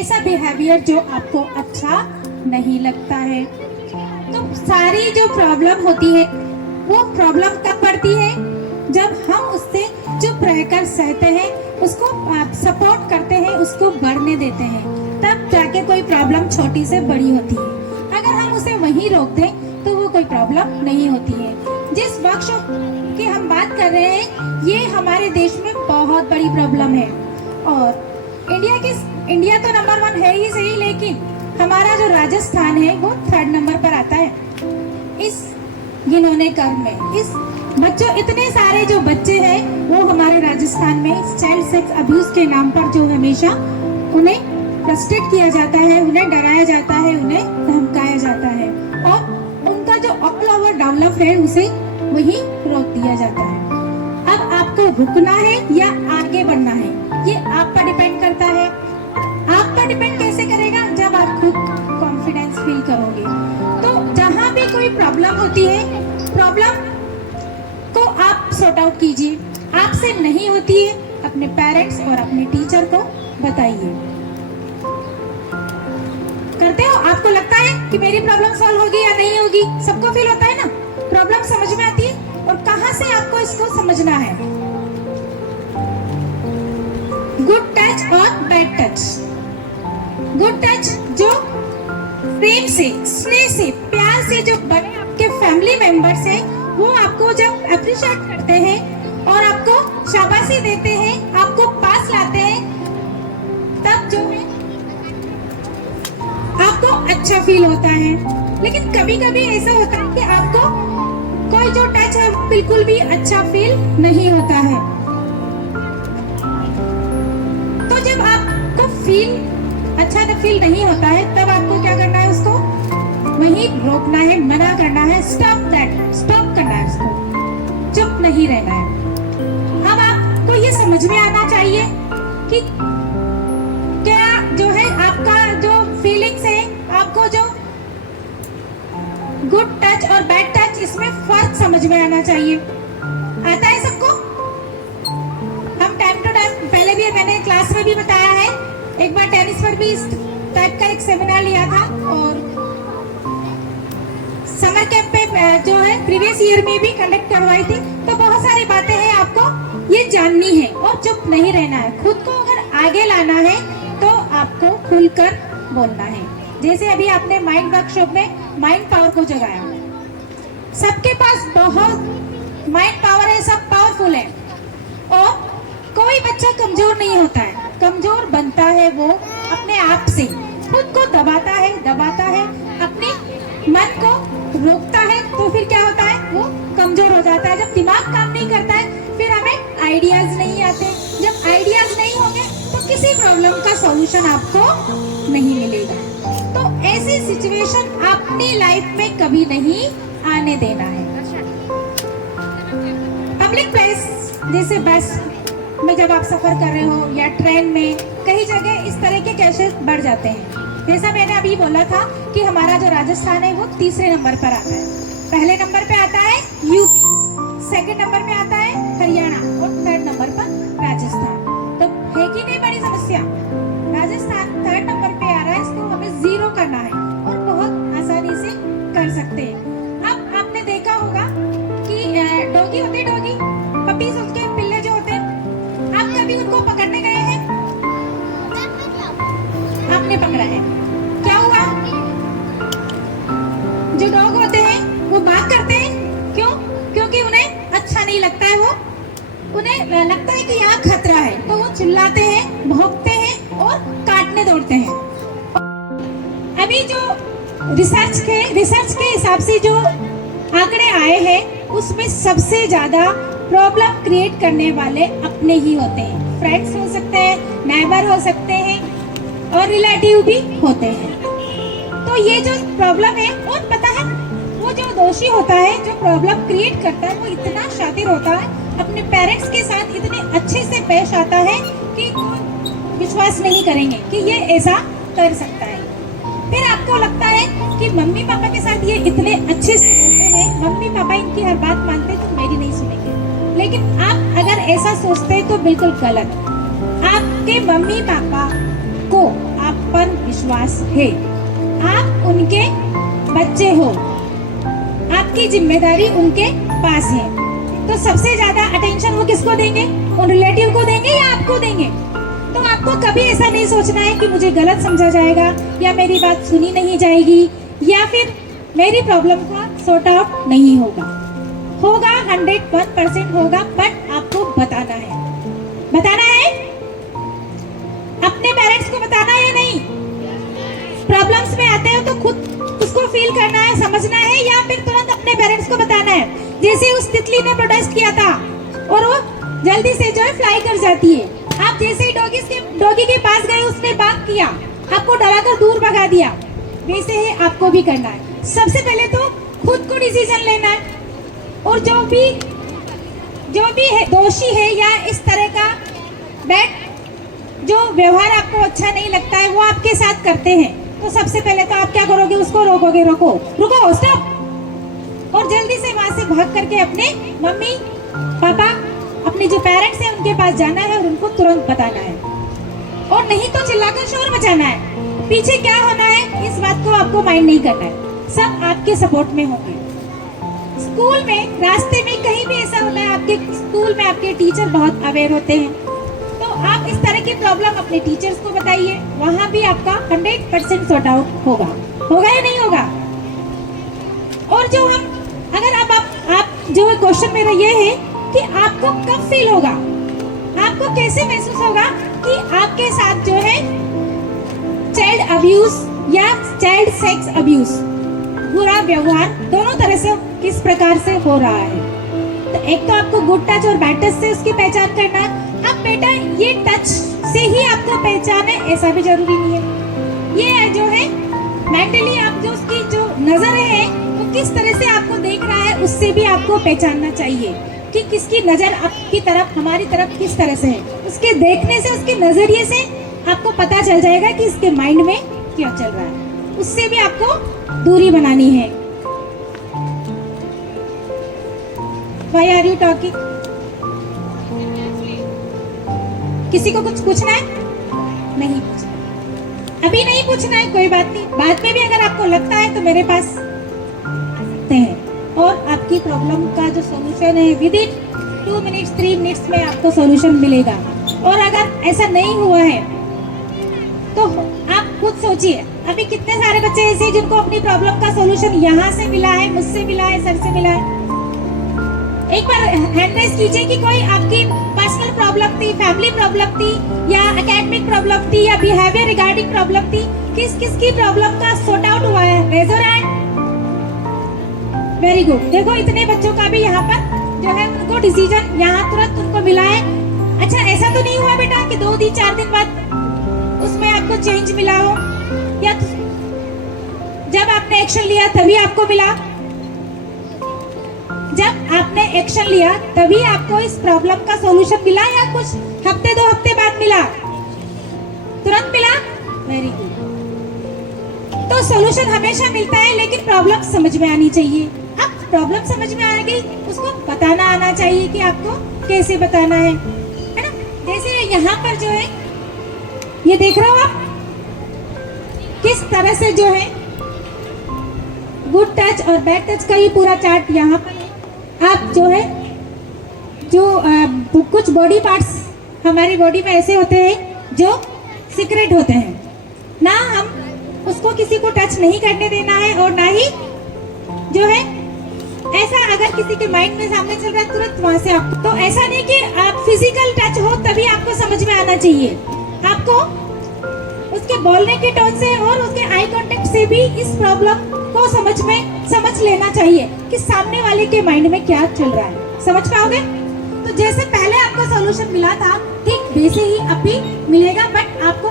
ऐसा बिहेवियर जो आपको अच्छा नहीं लगता है। तो सारी जो प्रॉब्लम होती है वो प्रॉब्लम कब पड़ती है, जब हम उससे चुप रहकर सहते हैं, उसको सपोर्ट करते हैं, उसको बढ़ने देते हैं, तब जाके कोई प्रॉब्लम छोटी से बड़ी होती है। अगर हम उसे वहीं रोक दें तो वो कोई प्रॉब्लम नहीं होती है। जिस वक्त की हम बात कर रहे हैं ये हमारे देश में बहुत बड़ी प्रॉब्लम है। और इंडिया तो नंबर 1 है ही सही, लेकिन हमारा जो राजस्थान है वो 3rd नंबर पर आता है इस गिनौने कर्म में। इस बच्चों इतने सारे जो बच्चे हैं वो हमारे राजस्थान में चाइल्ड सेक्स अब्यूज के नाम पर जो हमेशा उन्हें फ्रस्ट्रेट किया जाता है, उन्हें डराया जाता है, उन्हें धमकाया जाता है और उनका जो ऑल ओवर डेवलप है उसे वही रोक दिया जाता है। अब आपको रुकना है या आगे बढ़ना है ये आप पर डिपेंड करता है। आप पर डिपेंड कैसे करेगा, जब आप खुद कॉन्फिडेंस फील करोगे। तो जहाँ भी कोई प्रॉब्लम होती है, प्रॉब्लम को आप सॉर्ट आउट कीजिए। आपसे नहीं होती है अपने पेरेंट्स और अपने टीचर को बताइए। करते हो? आपको लगता है कि मेरी प्रॉब्लम सॉल्व होगी या नहीं होगी? सबको फील होता है ना, प्रॉब्लम समझ में आती है और कहां से आपको इसको समझना है। गुड टच और बैड टच। गुड टच जो प्रेम से, स्नेह से, प्यार से जो बड़े आपके फैमिली मेंबर्स हैं वो आपको जब अप्रिशिएट करते हैं और आपको शाबाशी देते हैं, आपको पास लाते हैं, तब जो है आपको अच्छा फील होता है। लेकिन कभी कभी ऐसा होता है कि आपको कोई जो टच है बिल्कुल भी अच्छा फील नहीं होता है। तो जब आपको अच्छा फील नहीं होता है तब आपको क्या करना है, उसको वहीं रोकना है, मना करना है, स्टॉप करना है, उसको चुप नहीं रहना है। अब आपको ये समझ में आना चाहिए कि क्या जो है आपका जो फीलिंग्स है, आपको जो गुड टच और बैड टच इसमें फर्क समझ में आना चाहिए। आता है सबको? हम टाइम टू टाइम, पहले भी मैंने क्लास में भी बताया है, एक बार टेनिस पर भी इस टाइप का एक सेमिनार लिया था और समर कैंप पे जो है प्रीवियस ईयर में भी कंडक्ट करवाई थी। तो बहुत सारी बातें हैं आपको ये जाननी है और चुप नहीं रहना है। खुद को अगर आगे लाना है तो आपको खुलकर बोलना है। जैसे अभी आपने माइंड वर्कशॉप में माइंड पावर को जगाया, सबके पास बहुत माइंड पावर है, सब पावरफुल है और कोई बच्चा कमजोर नहीं होता है। कमजोर बनता है वो अपने आप से, खुद को दबाता है, अपने मन को रोकता है, तो फिर क्या होता है, वो कमजोर हो जाता है। जब दिमाग काम नहीं करता है फिर हमें आइडियाज नहीं आते। जब आइडियाज नहीं होंगे तो किसी प्रॉब्लम का सॉल्यूशन आपको नहीं मिलेगा। तो ऐसी सिचुएशन अपनी लाइफ में कभी नहीं आने देना है। पब्लिक प्लेस जैसे बस में जब आप सफर कर रहे हो या ट्रेन में, कई जगह इस तरह के केसेस बढ़ जाते हैं। जैसा मैंने अभी बोला था कि हमारा जो राजस्थान है वो 3रे नंबर पर आता है। पहले नंबर पे आता है यूपी, 2nd नंबर पे आता है हरियाणा और 3rd नंबर पर राजस्थान। तो है कि नहीं बड़ी समस्या? राजस्थान 3rd नंबर पे आ रहा है, इसको हमें 0 करना है और बहुत आसानी से कर सकते हैं। अब आपने देखा होगा कि डॉगी होते, डॉगी पपीज, उसके पिल्ले जो होते हैं, आप कभी उनको पकड़ने गए हैं? आपने पकड़ा है, क्या हुआ? जो डॉग होते हैं वो बात करते हैं, क्यों? क्योंकि उन्हें अच्छा नहीं लगता है, वो उन्हें लगता है कि यहाँ खतरा है, तो वो चिल्लाते हैं, भौंकते हैं और काटने दौड़ते हैं। अभी जो रिसर्च के हिसाब से जो आंकड़े आए हैं उसमें सबसे ज्यादा प्रॉब्लम क्रिएट करने वाले अपने ही होते हैं। फ्रेंड्स हो सकते हैं, नेबर हो सकते हैं और रिलेटिव भी होते हैं। तो ये जो प्रॉब्लम है, और पता है वो जो दोषी होता है, जो प्रॉब्लम क्रिएट करता है, वो इतना शातिर होता है, अपने पेरेंट्स के साथ इतने अच्छे से पेश आता है कि विश्वास नहीं करेंगे कि ये ऐसा कर सकता है। फिर आपको लगता है कि मम्मी पापा के साथ ये इतने अच्छे से रहते हैं, मम्मी पापा इनकी हर बात मानते तो मेरी नहीं सुनेंगे। लेकिन आप अगर ऐसा सोचते हैं तो बिल्कुल गलत। आपके मम्मी पापा को आप विश्वास है। आप उनके बच्चे हो, आपकी जिम्मेदारी उनके पास है, तो सबसे ज्यादा अटेंशन वो किसको देंगे? उन रिलेटिव को देंगे या आपको देंगे? तो आपको कभी ऐसा नहीं सोचना है कि मुझे गलत समझा जाएगा या मेरी बात सुनी नहीं जाएगी या फिर मेरी प्रॉब्लम का सॉर्ट आउट नहीं होगा। 101% होगा, बट आपको बताना है। बताना है, अपने पेरेंट्स को बताना है या नहीं? प्रॉब्लम्स में आते हो तो खुद उसको फील करना है, समझना है, या फिर तुरंत अपने पेरेंट्स को बताना है? जैसे उस तितली ने प्रोटेस्ट किया था और वो जल्दी से जो है फ्लाई कर जाती है। आप जैसे ही डॉगी के पास गए, उसने बात किया, आपको डराकर दूर भगा दिया, वैसे ही आपको भी करना है। सबसे पहले तो खुद को डिसीजन लेना है, और जो भी है दोषी है या इस तरह का बैड जो व्यवहार आपको अच्छा नहीं लगता है वो आपके साथ करते हैं, तो सबसे पहले तो आप क्या करोगे? उसको रोकोगे। रुको, स्टॉप, और जल्दी से वहां से भाग करके अपने मम्मी पापा, अपने जो पेरेंट्स हैं उनके पास जाना है और उनको तुरंत बताना है, और नहीं तो चिल्लाकर शोर मचाना है। पीछे क्या होना है इस बात को आपको माइंड नहीं करना है, सब आपके सपोर्ट में होंगे। स्कूल में, रास्ते में, कहीं भी ऐसा होता है, आपके स्कूल में आपके टीचर बहुत अवेयर होते हैं, तो आप इस तरह की प्रॉब्लम अपने टीचर्स को बताइए, वहां भी आपका 100% सॉर्ट आउट होगा या नहीं होगा? और जो हम, अगर आप जो क्वेश्चन मेरा ये है कि आपको कब फील होगा, आपको कैसे महसूस होगा कि आपके साथ जो है चाइल्ड अब्यूज या चाइल्ड सेक्स अब्यूज, बुरा व्यवहार दोनों तरह से किस प्रकार से हो रहा है? तो एक तो आपको गुड टच और बैड टच से उसकी पहचान करना है। अब बेटा ये टच से ही आपको पहचान है ऐसा भी जरूरी नहीं है। ये जो है मेंटली आप जो उसकी जो नजर है वो किस तरह से आपको देख रहा है, उससे भी आपको पहचानना चाहिए कि किसकी नजर आपकी तरफ, हमारी तरफ किस तरह से है। उसके देखने से, उसके नजरिए से आपको पता चल जाएगा कि इसके माइंड में क्या चल रहा है, उससे भी आपको दूरी बनानी है। Why are you talking? किसी को कुछ पूछना है? नहीं पूछना, अभी नहीं पूछना है, कोई बात नहीं। बाद में भी अगर आपको लगता है तो मेरे पास सकते हैं, और आपकी प्रॉब्लम का जो सॉल्यूशन है विद इन 2 मिनट्स 3 मिनट्स में आपको सॉल्यूशन मिलेगा। और अगर ऐसा नहीं हुआ है तो आप खुद सोचिए, अभी कितने सारे बच्चे ऐसे हैं जिनको अपनी प्रॉब्लम का सॉल्यूशन यहाँ से मिला है, मुझसे मिला है, सर से मिला है। एक बार हैंड रेज कीजिए कि कोई आपकी पर्सनल प्रॉब्लम थी, फैमिली प्रॉब्लम थी, या एकेडमिक प्रॉब्लम थी, या बिहेवियर रिगार्डिंग प्रॉब्लम थी, किस किस की प्रॉब्लम का सॉर्ट आउट हुआ है? Raise your hand. Very good. देखो इतने बच्चों का भी यहाँ पर जो है उनको डिसीजन यहाँ तुरंत उनको मिला है। अच्छा, ऐसा तो नहीं हुआ बेटा कि 2-4 दिन बाद उसमें आपको चेंज मिला हो, या जब आपने एक्शन लिया तभी आपको मिला? जब आपने एक्शन लिया तभी आपको इस प्रॉब्लम का सॉल्यूशन मिला, या कुछ हफ्ते 2 हफ्ते बाद मिला? तुरंत मिला? Very good. तो सॉल्यूशन हमेशा मिलता है, लेकिन प्रॉब्लम समझ में आनी चाहिए। अब प्रॉब्लम समझ में आ गई, उसको बताना आना चाहिए कि आपको कैसे बताना है ना? जैसे यहाँ पर जो है ये देख रहे हो आप, किस तरह से जो है गुड टच और बैड टच का ये पूरा चार्ट यहाँ पर आप जो है, जो कुछ बॉडी पार्ट्स हमारी बॉडी में ऐसे होते हैं जो सीक्रेट होते हैं ना, हम उसको किसी को टच नहीं करने देना है, और ना ही जो है ऐसा अगर किसी के माइंड में सामने चल रहा है तुरंत वहां से आप, तो ऐसा नहीं कि आप फिजिकल टच हो तभी आपको समझ में आना चाहिए। आपको उसके बोलने के टोन से और उसके आई कांटेक्ट से भी इस प्रॉब्लम को समझ लेना चाहिए कि सामने वाले के माइंड में क्या चल रहा है। समझ पाओगे? तो जैसे पहले आपको सॉल्यूशन मिला था, ठीक वैसे ही अभी मिलेगा, बट आपको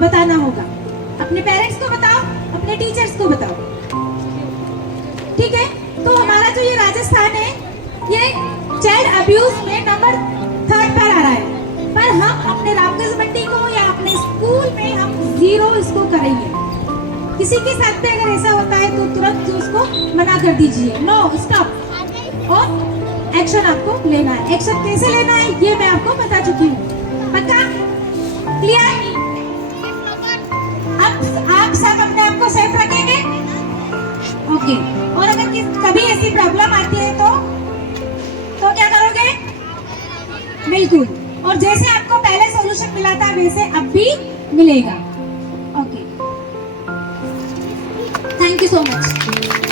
बताना होगा। अपने पेरेंट्स को बताओ, अपने टीचर्स को बताओ, ठीक है? तो हमारा जो ये राजस्थान है, ये चाइल्ड अब्यूज में नंबर 3rd पर आ रहा है, पर हम अपने रामगंज मंडी को या अपने स्कूल में हम 0 इसको करेंगे। किसी के साथ में अगर ऐसा होता है तो तुरंत उसको मना कर दीजिए, नो स्टॉप, और एक्शन आपको लेना है। एक्शन कैसे लेना है ये मैं आपको बता चुकी हूँ। पक्का? क्लियर? अगर कभी ऐसी प्रॉब्लम आती है तो क्या करोगे? बिल्कुल, और जैसे आपको पहले सॉल्यूशन मिला था वैसे अब भी मिलेगा। Okay, thank you so much.